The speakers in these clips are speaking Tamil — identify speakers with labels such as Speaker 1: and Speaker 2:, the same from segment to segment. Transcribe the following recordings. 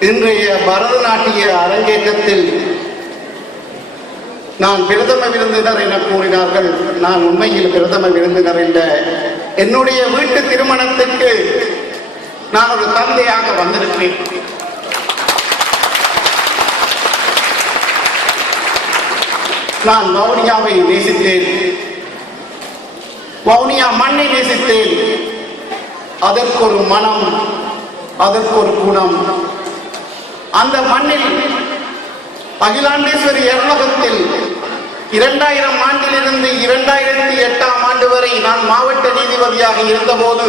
Speaker 1: இன்றைய பரதநாட்டிய அரங்கேற்றத்தில் நான் பிரதம விருந்தினர் என கூறினார்கள். நான் உண்மையில் பிரதம விருந்தினர் என்ற என்னுடைய வீட்டு திருமணத்துக்கு நான் ஒரு தந்தையாக வந்திருக்கிறேன். நான் வவுனியாவை நேசித்தேன். வவுனியா மண்ணை நேசித்தேன். அதற்கு ஒரு மனம் அதற்கு ஒரு குணம் அந்த மண்ணில் அகிலாண்டேஸ்வரி அருளகத்தில் இரண்டாயிரம் ஆண்டிலிருந்து இரண்டாயிரத்தி எட்டாம் ஆண்டு வரை நான் மாவட்ட நீதிபதியாக இருந்தபோது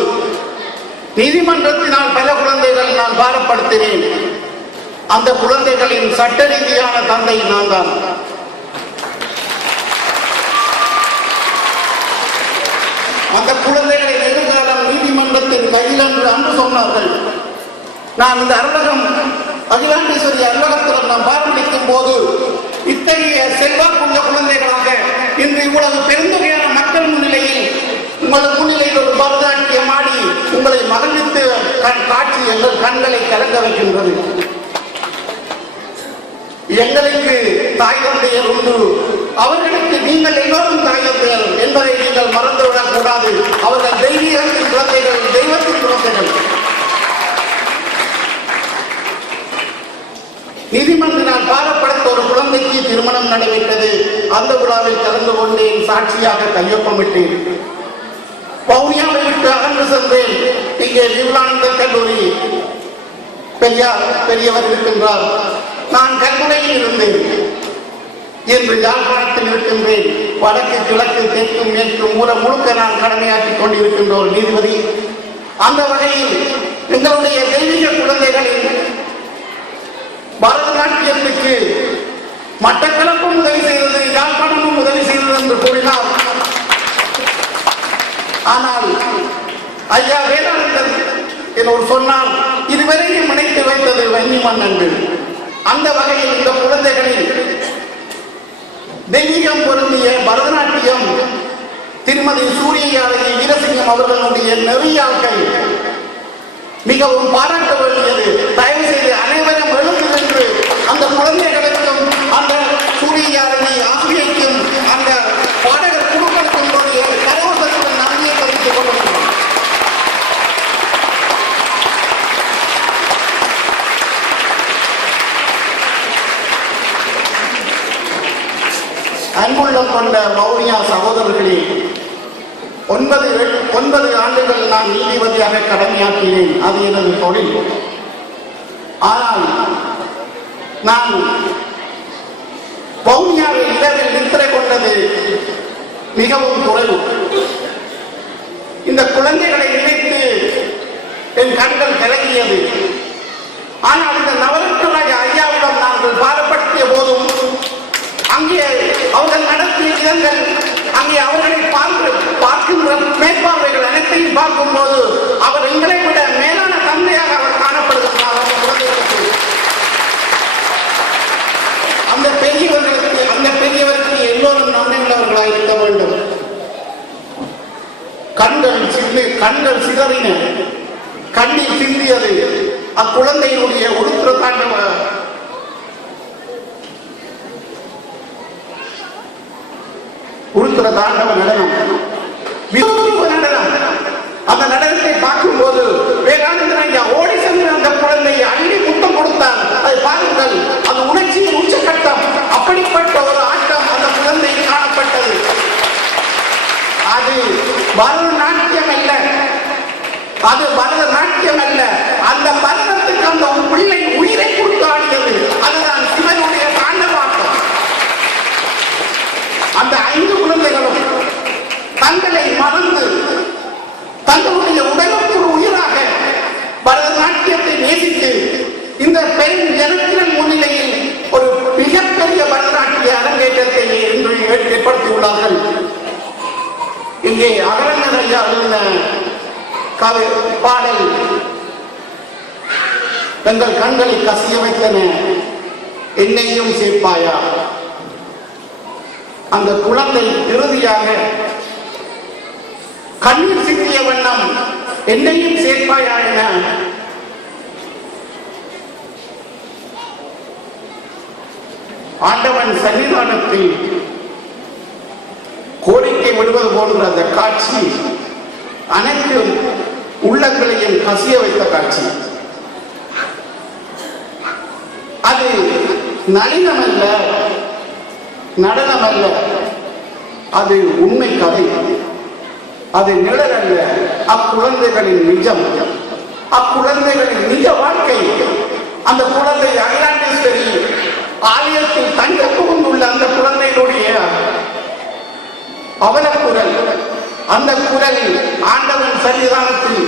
Speaker 1: நீதிமன்றத்தினால் பல குழந்தைகள் நான் பாரப்படுத்தினேன். அந்த குழந்தைகளின் சட்ட ரீதியான தந்தை நான் தான் அந்த குழந்தைகளை எதிர்காலம் நீதிமன்றத்தின் கையில் என்று அன்று சொன்னார்கள். நான் இந்த அருணகம் அகிலாண்டீஸ்வரி அலுவலகத்தில் நாம் பார்ப்பளிக்கும் போது இத்தகைய செல்வாக்குள்ள குழந்தைகளாக இன்று இவ்வளவு பெருந்தொகையான மக்கள் முன்னிலையில் உங்களது முன்னிலையில் ஒரு பரதநாட்டியம் ஆடி உங்களை மகிழ்வித்து காட்சி எங்கள் கண்களை கலங்க வைக்கின்றது. எங்களுக்கு தாய் தந்தையர் உண்டு அவர்களுக்கு நீங்கள் எல்லோரும் தாய் தந்தையர் என்பதை நீங்கள் மறந்துவிடக் கூடாது அவர்கள் தெய்வீகத்தின் குழந்தைகள் தெய்வத்தின் குழந்தைகள் நீதிமன்றினால் பாரப்படுத்த ஒரு குழந்தைக்கு திருமணம் நடைபெற்றது. அந்த விழாவில் கலந்து கொண்டேன் சாட்சியாக கையொப்பமிட்டேன் பவுனியாவை விட்டு அகன்று சென்றேன். இங்கே விவலானந்த கல்லூரி. பெரியார் பெரியவர் இருக்கின்றார். நான் கல்முனையில் இருந்தேன். என்று யாழ்ப்பாணத்தில் இருக்கின்றேன். வடக்கு கிழக்கு தெற்கு மேற்கு மூல முழுக்க நான் கடமையாற்றிக் கொண்டிருக்கின்ற ஒரு நீதிபதி. அந்த வகையில் எங்களுடைய தெய்வீக குழந்தைகளின் பரதநாட்டியத்துக்கு மட்டக்களப்பும் உதவி செய்தது யாழ்ப்பாணமும் உதவி செய்தது என்று கூறினார். ஆனால் ஐயா வேதானந்தன் என்று சொன்னால் இதுவரையும் இணைத்து வைத்தது வன்னிமன் என்று அந்த வகையில் இந்த குழந்தைகளில் தெய்வீகம் பொருந்திய பரதநாட்டியம் திருமதி சூரியயாளகி வீரசிங்கம் அவர்களுடைய நெறியாக்கை மிகவும் பாராட்ட வேண்டியது கொண்ட மௌரியா சகோதரர்களே ஒன்பது ஒன்பது ஆண்டுகள் நான் நீதிபதியாக கடமையாற்றினேன். அது எனது தொழில். ஆனால் நான் பௌனியாவில் இரவில் நித்திரை கொண்டது மிகவும் குறைவு. இந்த குழந்தைகளை நினைத்து என் கண்கள் கலங்கியது. நடத்திய அங்கே அவர்களை பார்த்து பார்க்கின்ற மேற்பார்வைகள் அனைத்தையும் பார்க்கும் போது அவர் எங்களை விட மேலான தந்தையாக அவர் காணப்படுகின்றார் அந்த பெரியவர்களுக்கு அந்த பெரியவருக்கு எல்லோரும் நன்மை உள்ளவர்களாக இருக்க வேண்டும். கண்கள் சிந்து கண்கள் சிதறின கண்ணீர் சிந்தியது. அக்குழந்தையினுடைய உருத்திர தாண்டவ உருத்திர தாண்டவ நடனம் நடனம் அந்த நடனம் இங்கே அகரங்கர் ஐயா எழுதின பாடல். எங்கள் கண்களை கசிய வைத்தன என்னையும் சேர்ப்பாயா? அந்த குழந்தை இறுதியாக கண்ணில் சிக்கிய வண்ணம் என்னையும் சேர்ப்பாயா என ஆண்டவன் சன்னிதானத்தில் விடுவது போன்ற அந்த காட்சி. அனைத்து உள்ளங்களையும் கசிய வைத்த காட்சி. அது நளினம் அல்ல நடனம் அல்ல. அது உண்மை கதை. அது நிழல் அல்ல. அக்குழந்தைகளின் நிஜம் அக்குழந்தைகளின் நிஜ வாழ்க்கை. அந்த குழந்தை அகிலாண்டேஸ்வரி ஆலயத்தில் தங்க புகுந்துள்ள அந்த குழந்தையினுடைய அவன அந்த குரலில் ஆண்டவன் சன்னிதானத்தில்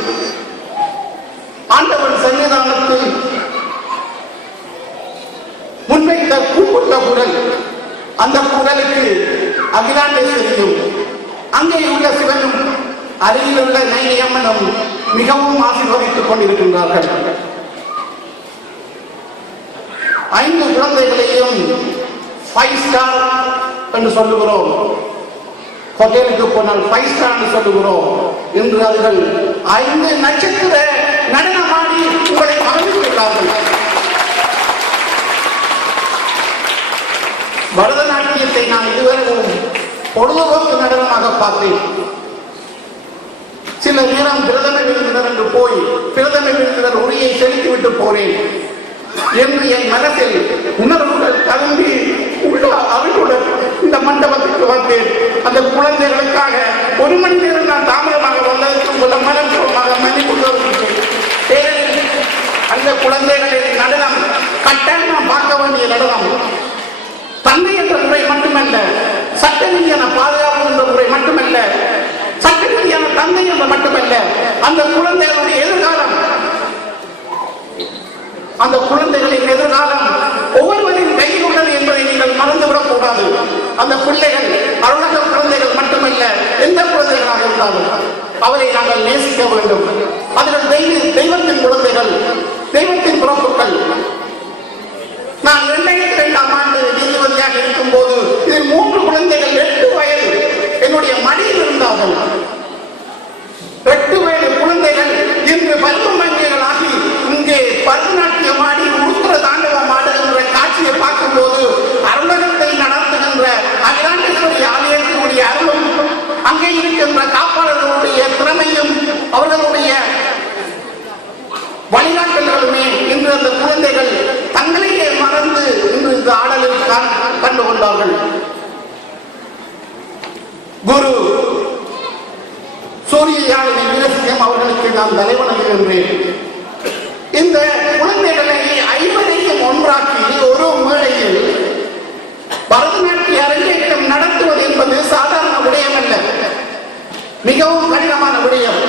Speaker 1: ஆண்டவன் சன்னிதானத்தில் முன்வைத்த கூப்பிட்ட குரல் அந்த குரலுக்கு அகிலாண்டேஸ்வரியும் அங்கே உள்ள சிவனும் அருகில் உள்ள நைனியம்மனும் மிகவும் ஆசீர்வதித்துக் கொண்டிருக்கின்றார்கள். ஐந்து குழந்தைகளையும் ஃபைவ் ஸ்டார் என்று சொல்லுகிறோம். ஹோட்டலுக்கு போனால் ஃபைவ் ஸ்டார்னு சொல்லுகிறோம் என்று அவர்கள் ஐந்து நட்சத்திர நடனமாடி உங்களை கவனித்துள்ளார்கள் பரதநாட்டியத்தை நான் இதுவரை பொழுதுபோக்கு நடனமாக பார்த்தேன். சில நேரம் பிரதம விருந்தினர் என்று போய் பிரதம விருந்தினர் உரியை செலுத்திவிட்டு போனேன். என்று என் மனதில் உணர்வுகள் கலந்து உள்ள அவர்களுடன் இந்த மண்டபத்துக்கு வந்தேன். அந்த குழந்தைகளுக்காக ஒரு மணி நேரம் நான் தாமதமாக வந்ததற்கு உள்ள மனப்பூர்வமாக மன்னிப்பு கோருகிறேன். அந்த குழந்தைகளின் நடனம் கட்டாயம் பார்க்க வேண்டிய நடனம். தந்தை என்ற முறை மட்டுமல்ல சட்ட ரீதியான பாதுகாப்பு என்ற முறை மட்டுமல்ல சட்ட ரீதியான தந்தை என்ற மட்டுமல்ல அந்த குழந்தைகளுடைய எதிர்காலம். அந்த குழந்தைகளின் எதிர்காலம் ஒவ்வொருவரின் கையில் உள்ளது என்பதை நீங்கள் மறந்துவிடக் கூடாது அந்த பிள்ளைகள் அருணக குழந்தைகள் மட்டுமல்ல எந்த குழந்தைகளாக இருந்தாலும் அவரை நாங்கள் நேசிக்க வேண்டும் அவர்கள் தெய்வ தெய்வத்தின் குழந்தைகள் தெய்வத்தின் பிறப்புகள் நான் இரண்டாயிரத்தி ரெண்டாம் ஆண்டு நீதிபதியாக இருக்கும் போது இதில் மூன்று குழந்தைகள் எட்டு வயது என்னுடைய மடியில் இருந்தார்கள் எட்டு வயது குழந்தைகள் இன்று பருவமங்கியர்களாகி இங்கே பரதநாட்டியம் ஆடி உருத்திர தாண்டவம் ஆடுகின்ற காட்சியை பார்க்கும்போது அருளகத்தை நடத்துகின்ற அகிலாண்டேஸ்வரி ஆலயத்தினுடைய அருளும் அங்கே இருக்கின்ற காப்பாளர்களுடைய திறமையும் அவர்களுடைய வழிகாட்டல்களுமே இன்று அந்த குழந்தைகள் தங்களையே மறந்து இன்று இந்த ஆடலில் கண்டு கொண்டார்கள். குரு சூரிய யாழினி வீரசிங்கம் அவர்களுக்கு நான் தலைவணங்குகின்றேன் இந்த குழந்தைகளை ஐவரையும் ஒன்றாக்கி ஒரு மேடையில் பரதநாட்டிய அரங்கேற்றம் நடத்துவது என்பது சாதாரண விடயம் அல்ல. மிகவும் கடினமான விடயம்.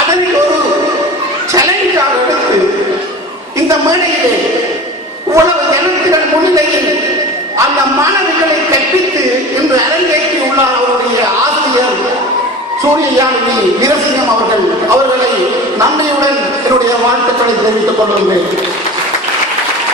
Speaker 1: அதனை ஒரு சேலஞ்சாக எடுத்து இந்த மேடையிலே உலக ஜனத்திரள் முன்னிலையில் அந்த மாணவிகளை கற்பித்து இன்று அரங்கேற்றி உள்ளார் அவருடைய ஆசிரியர் சூரியயானவி வீரசிங்கம் அவர்கள். அவர்களை நன்றியுடன் என்னுடைய வாழ்த்துக்களை தெரிவித்துக் கொள்கின்றேன்.